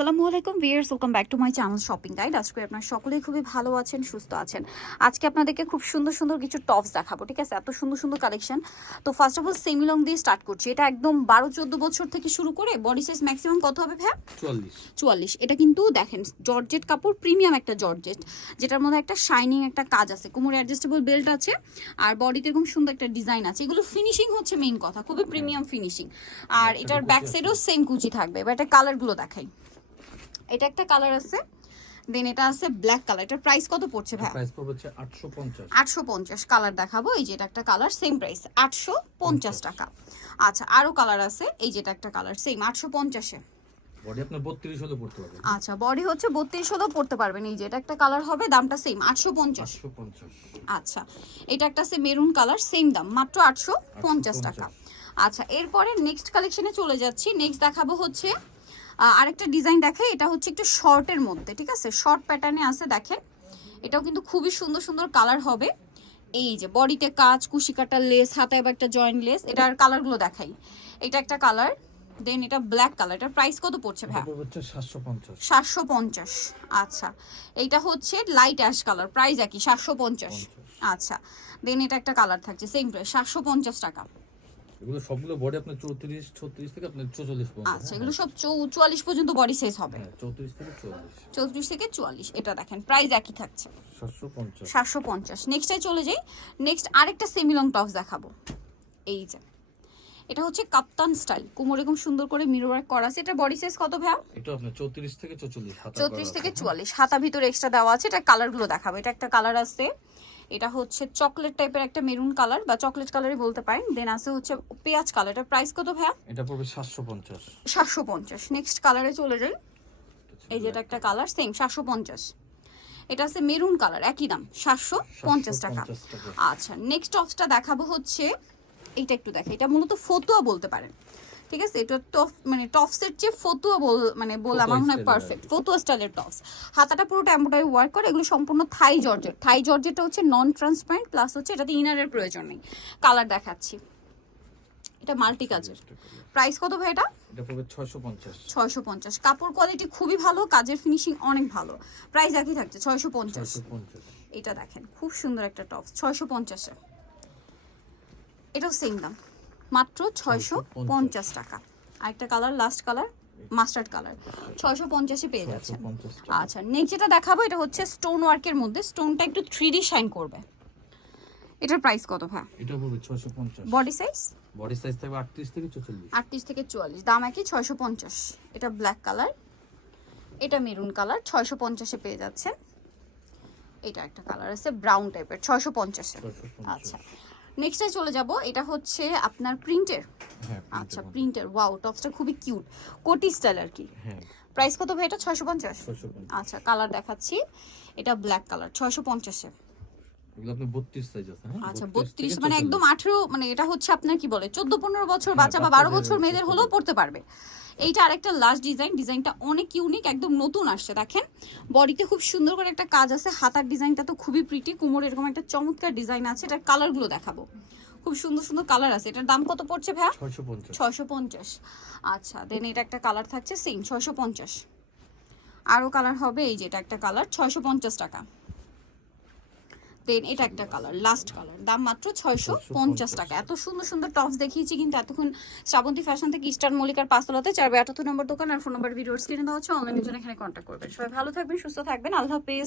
আসসালামু আলাইকুম viewers welcome back to my channel shopping guide. আজকে আপনার সকলেই খুবই ভালো আছেন সুস্থ আছেন। আজকে আপনাদেরকে খুব সুন্দর সুন্দর কিছু টপস দেখাবো ঠিক আছে? এত সুন্দর সুন্দর কালেকশন। তো first of all semi long দিয়ে স্টার্ট করছি। এটা একদম বারো চোদ্দ বছর থেকে শুরু করে বডি সাইজ ম্যাক্সিমাম কত হবে ভ্যা চুয়াল্লিশ। চুয়াল্লিশ। এটা কিন্তু দেখেন জর্জেট কাপড় প্রিমিয়াম একটা জর্জেট যেটার মধ্যে একটা শাইনিং একটা কাজ আছে। কোমরে অ্যাডজাস্টেবল বেল্ট আছে আর বডিতে এরকম সুন্দর একটা ডিজাইন আছে। এগুলো ফিনিশিং হচ্ছে মেইন কথা খুবই প্রিমিয়াম ফিনিশিং আর এটার ব্যাক সাইডেও সেম কুচি থাকবে। এবার এটা কালারগুলো দেখাই। এটা একটা কালার আছে দেন এটা আছে ব্ল্যাক কালার এটার প্রাইস কত পড়ছে ভাই প্রাইস পড়বে হচ্ছে আটশো পঞ্চাশ। আটশো পঞ্চাশ কালার দেখাবো এই যে এটা একটা কালার সেম প্রাইস আটশো পঞ্চাশ টাকা। আচ্ছা আরও কালার আছে এই যেটা একটা কালার সেম আটশো পঞ্চাশে। বডি বত্রিশ হলে পড়তে পারবে। আচ্ছা বডি হচ্ছে বত্রিশ হলেও পড়তে পারবেন এই যে এটা একটা কালার হবে দামটা সেম আটশো পঞ্চাশ। আটশো পঞ্চাশ। আচ্ছা এটা একটা আছে মেরুন কালার সেম দাম মাত্র আটশো পঞ্চাশ টাকা। আচ্ছা এরপরে নেক্সট কালেকশনে চলে যাচ্ছি নেক্সট দেখাবো হচ্ছে আরেকটা ডিজাইন দেখে এটা হচ্ছে একটু শর্টের মধ্যে ঠিক আছে? শর্ট প্যাটার্নে আছে দেখে এটাও কিন্তু খুবই সুন্দর সুন্দর কালার হবে। এই যে বডিতে কাজ কুশি কাটা লেস হাতে আবার একটা জয়েন্ট লেস এটার কালারগুলো দেখাই। এটা একটা কালার দেন এটা ব্ল্যাক কালার এটার প্রাইস কত পড়ছে ভাই সাতশো পঞ্চাশ। আচ্ছা। এইটা হচ্ছে লাইট অ্যাশ কালার প্রাইস একই সাতশো পঞ্চাশ। আচ্ছা দেন এটা একটা কালার থাকছে সেম প্রাইস সাতশো পঞ্চাশ টাকা। এগুলো সবগুলো বডি আপনার চৌত্রিশ ছত্রিশ থেকে আপনার চৌচল্লিশ পর্যন্ত আচ্ছা এগুলো সব চৌ- চুয়াল্লিশ পর্যন্ত বডি সাইজ হবে। হ্যাঁ চৌত্রিশ থেকে চুয়াল্লিশ। চৌত্রিশ থেকে চুয়াল্লিশ এটা দেখেন প্রাইস একই থাকছে। সাতশো পঞ্চাশ। সাতশো পঞ্চাশ। নেক্সটে চলে যাই। নেক্সট আরেকটা সেমিলং টপস দেখাবো। এই যে এটা হচ্ছে কাপ্তান স্টাইল কুমোর এরকম সুন্দর করে মিরর ওয়ার্ক করা আছে। এটা বডি সাইজ কত ভাই এটা আপনার চৌত্রিশ থেকে চৌচল্লিশ হাতা চৌত্রিশ করা থেকে আছে। চুয়াল্লিশ। হাতা ভিতরে এক্সট্রা দেওয়া আছে। এটা কালারগুলো দেখাবো। এটা একটা কালার আছে। এটা হচ্ছে চকলেট টাইপের একটা মেরুন কালার বা চকলেট কালারই বলতে পারেন। দেন আছে হচ্ছে পেঁয়াজ কালার। এটা প্রাইস কত ভাইয়া? এটা পড়বে সাতশো পঞ্চাশ। সাতশো পঞ্চাশ। নেক্সট কালারে চলে যাই। এই যেটা একটা কালার সেম সাতশো পঞ্চাশ। এটা আছে মেরুন কালার একই দাম সাতশো পঞ্চাশ টাকা। 750 টাকা। আচ্ছা নেক্সট টপসটা দেখাবো হচ্ছে এটা একটু দেখা এটা মূলত ফতুয়া বলতে পারেন। ঠিক আছে? এটা টপ মানে টপসের চেয়ে ফতুয়া বল মানে বল আমার মনে হয় পারফেক্ট ফতুয়া স্টাইলের টপস হাতাটা পুরোটা এম্ব্রয়ডারি ওয়ার্ক করে এগুলো সম্পূর্ণ থাই জর্জেট থাই জর্জেটটা হচ্ছে নন ট্রান্সপারেন্ট প্লাস হচ্ছে এটাতে ইনারের প্রয়োজন নেই। কালার দেখাচ্ছি। এটা মাল্টি কাজের প্রাইস কত ভাই এটা? এটা পড়বে পঞ্চাশ। ছয়শো পঞ্চাশ। কাপড় কোয়ালিটি খুবই ভালো কাজের ফিনিশিং অনেক ভালো। প্রাইস একই থাকছে ছয়শো পঞ্চাশ। ছয়শো পঞ্চাশ। এটা দেখেন খুব সুন্দর একটা টপ ছয়শো পঞ্চাশে। এটাও সেম দাম। মাত্র ছয়শো পঞ্চাশ। টাকা। আরেকটা colour last colour mustard colour ছয়শো পঞ্চাশে পেয়ে পঞ্চাশ আচ্ছা নেক্সট যেটা দেখাবো এটা হচ্ছে স্টোন ওয়ার্কের মধ্যে। স্টোনটা একটু থ্রি শাইন করবে। এটার প্রাইস কত ভাই? এটা পড়বে ছয়শো পঞ্চাশ। বডি সাইজ বডি সাইজ থাকবে আটত্রিশ থেকে চৌচল্লিশ আটত্রিশ থেকে চুয়াল্লিশ। দাম একই ছয়শো পঞ্চাশ। এটা ব্ল্যাক কালার এটা মেরুন কালার ছয়শো পঞ্চাশে পেয়ে যাচ্ছেন। এটা একটা কালার আছে ব্রাউন টাইপের ছয়শো পঞ্চাশে। আচ্ছা। নেক্সটে চলে যাব এটা হচ্ছে আপনার প্রিন্টের হ্যাঁ আচ্ছা প্রিন্টের ওয়াও টপসটা খুবই কিউট কোটি স্টাইল আর কি। হ্যাঁ। প্রাইস কত ভাই এটা? ছয়শো পঞ্চাশ? আচ্ছা কালার দেখাচ্ছি। এটা ব্ল্যাক কালার ছয়শো পঞ্চাশে। এগুলো আপনার বত্রিশ সাইজ আছে হ্যাঁ? আচ্ছা 32 মানে একদম আঠেরো মানে এটা হচ্ছে আপনার কি বলে চোদ্দ পনেরো বছর হ্যাঁ, বাচ্চা বা বারো বাচ্চাদের বছর মেয়েদের হলেও পড়তে পারবে। এইটা আরেকটা লাস্ট ডিজাইন ডিজাইনটা অনেক ইউনিক একদম নতুন আসছে দেখেন। বডিতে খুব সুন্দর করে একটা কাজ আছে হাতার ডিজাইনটা তো খুবই প্রিটি কোমর এরকম একটা চমৎকার ডিজাইন আছে এটার কালারগুলো দেখাবো। খুব সুন্দর সুন্দর কালার আছে এটার দাম কত পড়ছে ভাইয়া? ছয়শো পঞ্চাশ। ছয়শো পঞ্চাশ। আচ্ছা দেন এটা একটা কালার থাকছে সেম ছয়শো পঞ্চাশ। আরও কালার হবে এই যে এটা একটা কালার ছয়শো পঞ্চাশ টাকা। দেন এটা একটা কালার লাস্ট কালার দাম মাত্র ছয়শো পঞ্চাশ টাকা। এত সুন্দর সুন্দর টপস দেখিয়েছি কিন্তু এতক্ষণ শ্রাবন্তী ফ্যাশন থেকে ইস্টার মল্লিকার পাঁচতলাতে চার আটাত্তর নম্বর দোকান আর ফোন নম্বর ভিডিওর স্ক্রিনে দেওয়া হচ্ছে অনলাইনের জন্য এখানে কন্ট্যাক্ট করবেন। সবাই ভালো থাকবেন সুস্থ থাকবেন আল্লাহ হাফেজ।